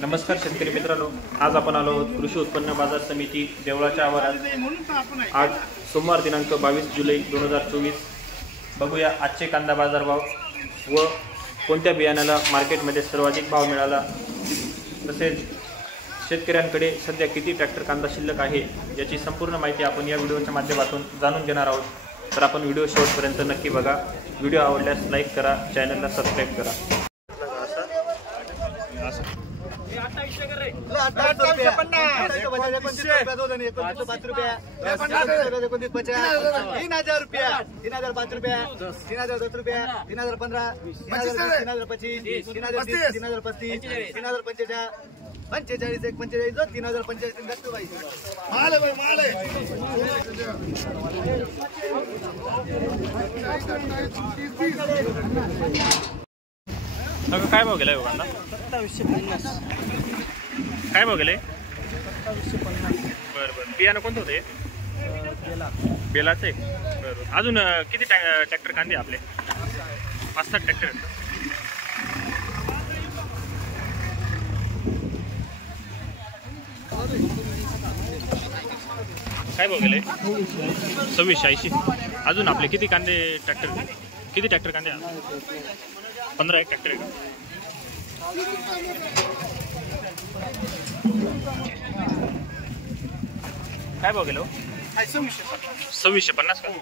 नमस्कार शेतकरी मित्रांनो, आज आपण आलो आहोत कृषी उत्पन्न बाजार समिती देवळाच्या आवारात। आज सोमवार दिनांक 22 जुलै 2024। बघूया आजचे कांदा बाजारभाव व कोणत्या बियाण्याला मार्केटमध्ये सर्वाधिक भाव मिळाला, तसेच शेतकऱ्यांकडे सध्या किती ट्रॅक्टर कांदा शिल्लक आहे याची संपूर्ण माहिती आपण या व्हिडिओच्या माध्यमातून जाणून घेणार आहोत। तर आपण व्हिडिओ शेवटपर्यंत नक्की बघा। व्हिडिओ आवडल्यास लाईक करा, चॅनलला सबस्क्राईब करा। काय भाव गेलाय कांदा? 2750. काय भाव गेले? 2750. बरं बरं, बियाणं कोणतं होते? बेलाचं आहे। बरं, अजून किती ट्रॅक्टर कांदे आपले? 5-7 ट्रॅक्टर आहेत। काय भाव गेले? 2680। अजून आपले किती कांदे ट्रॅक्टर कांदे? 15 ट्रॅक्टर आहे का? काय भाव गेलो? 2650 का?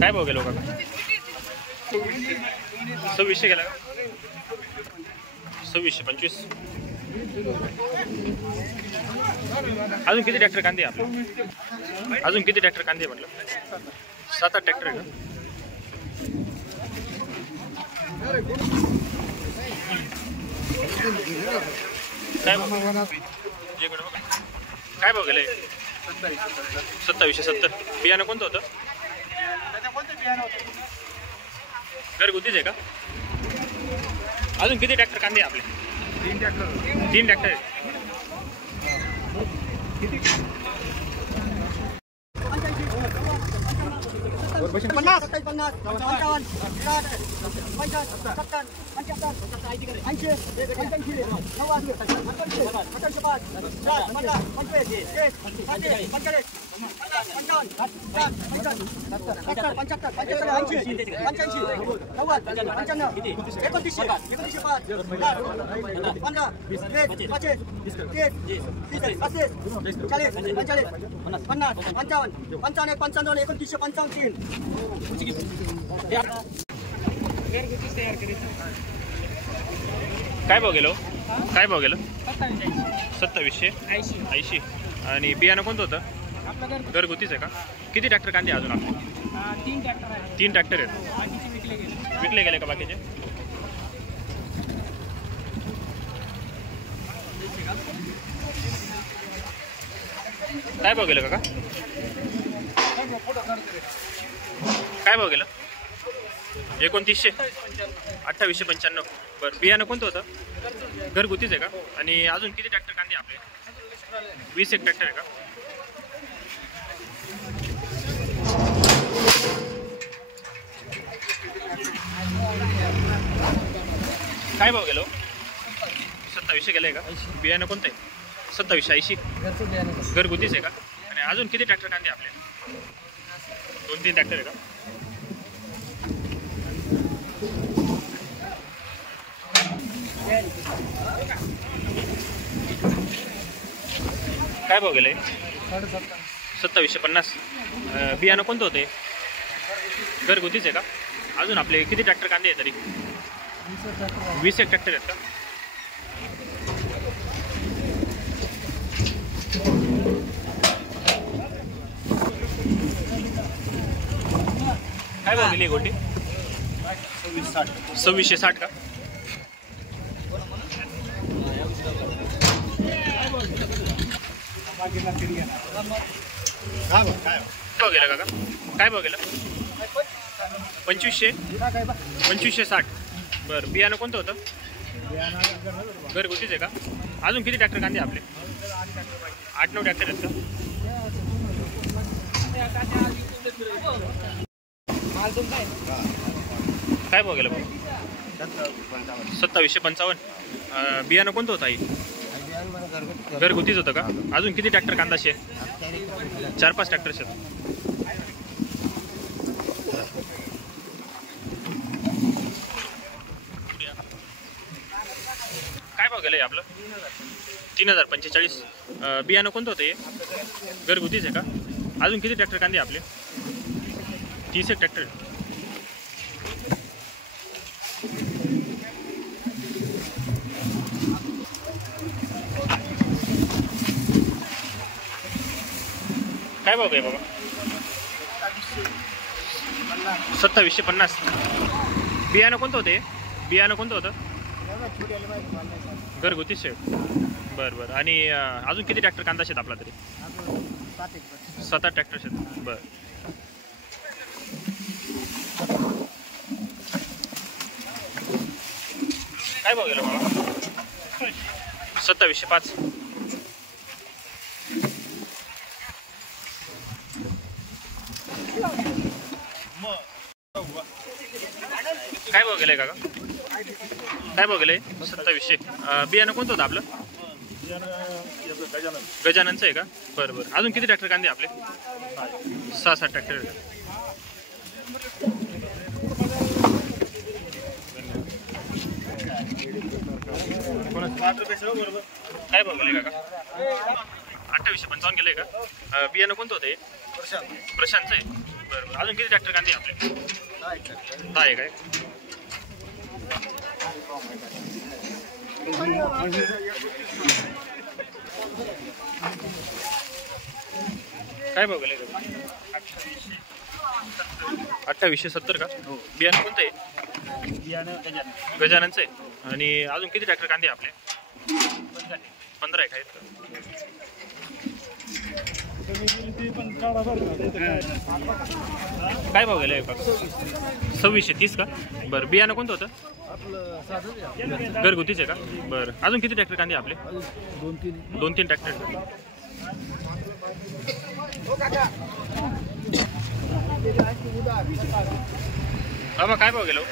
काय भाव गेलो का? 2600 गेला का? 2625। अजून किती ट्रॅक्टर कांदे आपले? अजून किती ट्रॅक्टर कांदे म्हटलं? 7-8 ट्रॅक्टर आहे का? काय भाव गेले? 2770। बियाणं कोणतं होतं? घरगुतीच आहे का? अजून किती ट्रॅक्टर कांदे आपले? 3 ट्रॅक्टर आहे। काय भाव गेलो? 2780। आणि बियाणं कोणतं होतं? घरगुतीच आहे का? किती ट्रॅक्टर कांदे अजून आपले? 3 ट्रॅक्टर आहेत। विकले गेले का बाकीचे? काय भाव गेलं काका? काय भाव गेलं? 2900। 2895। बरं, बियाणं कोणतं होतं? घरगुतीच आहे का? आणि अजून किती ट्रॅक्टर कांदे आपले? 20 ट्रॅक्टर आहे का? काय भाव गेलो? 2700 गेलंय का? बियाणं कोणतं आहे? 2780। घरगुतीच आहे का? आणि अजून किती ट्रॅक्टर कांदे आपले? 2-3 ट्रॅक्टर आहे का? काय भाव गेले? 2750। बियाणं कोणतं होते? घरगुतीच आहे का? अजून आपले किती ट्रॅक्टर कांदे आहे तरी? 20 ट्रॅक्टर आहेत का? काय भाव गेली गोटी? 2660 का? काय भाव गेला काका? काय भाव गेला? 2560। बरं, बियाणं कोणतं होतं? घरगुतीच आहे का? अजून किती ट्रॅक्टर कांदे आपले? 8-9 ट्रॅक्टर आहेत का? काय भाव गेला बाबा? 2755. बियाणं कोणतं होतं आई? घरगुतीच होतं का? अजून किती ट्रॅक्टर कांदा शे? 4-5 ट्रॅक्टर शेत. काय भाव गेलं आपलं? 3045. बियाणं कोणतं होतं हे? घरगुतीच आहे का? अजून किती ट्रॅक्टर कांदे आपले? 30 ट्रॅक्टर. काय भाव आहे बाबा? 2750. बियाणं कोणतं होतं हे? बियाणं कोणतं होतं? घरगुतीच आहे. बरं बरं. आणि अजून किती ट्रॅक्टर कांदा शेत आपला तरी? 7-8 ट्रॅक्टर शेत. बरं. काय भाव गेला बाबा? 2705. काय भाव गेलाय काका? काय भाव गेलाय? 2700. बियाणं कोणतं होतं आपलं? गजाननचं आहे का? बरं बरं. अजून किती ट्रॅक्टर कांदे आपले? 6-7 ट्रॅक्टर. काय भाव गेले काका? 2855 गेले का? बियाणं कोणतं होतं हे? प्रशांतचं आहे. बरं बरं. अजून किती ट्रॅक्टर कांदे आपले? 10 आहे काय? काय भाव गेले? 2870 का? बियाणं कोणतं आहे? गजाननचं आहे. आणि अजून किती ट्रॅक्टर कांदे आपले? 15 आहे काय? काय भाव गेले? 2630 का? बरं. बियाणं कोणतं होतं? घरगुतीच आहे का? बरं. अजून किती ट्रॅक्टर कांदे आपले? 2-3 ट्रॅक्टर. बाबा काय भाव गेलो?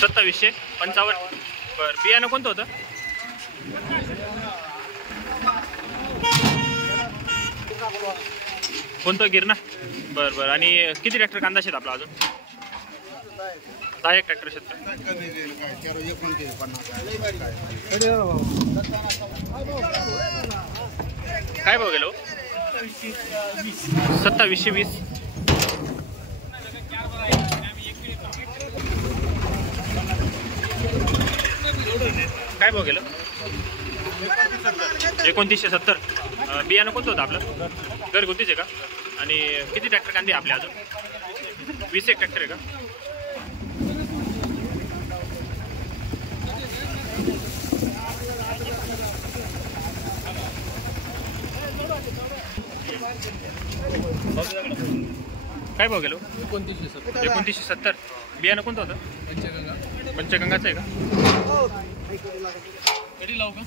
2755. बरं. बियाणं कोणतं होतं? कोणतं? गिरणा. बरं बरं. आणि किती ट्रॅक्टर कांदा शेत आपला अजून? 10 ट्रॅक्टर शेत. काय भाव गेलो? 2720. काय भाव गेलं? 2970. बियाणं कोणतं होतं आपलं? घरगुतीच आहे का? आणि किती ट्रॅक्टर कांदे आपले अजून? 20 ट्रॅक्टर आहे का? काय भाव गेलो? 2970. बियाणं कोणतं होतं? पंचगंगाचं आहे का? कधी लावू का?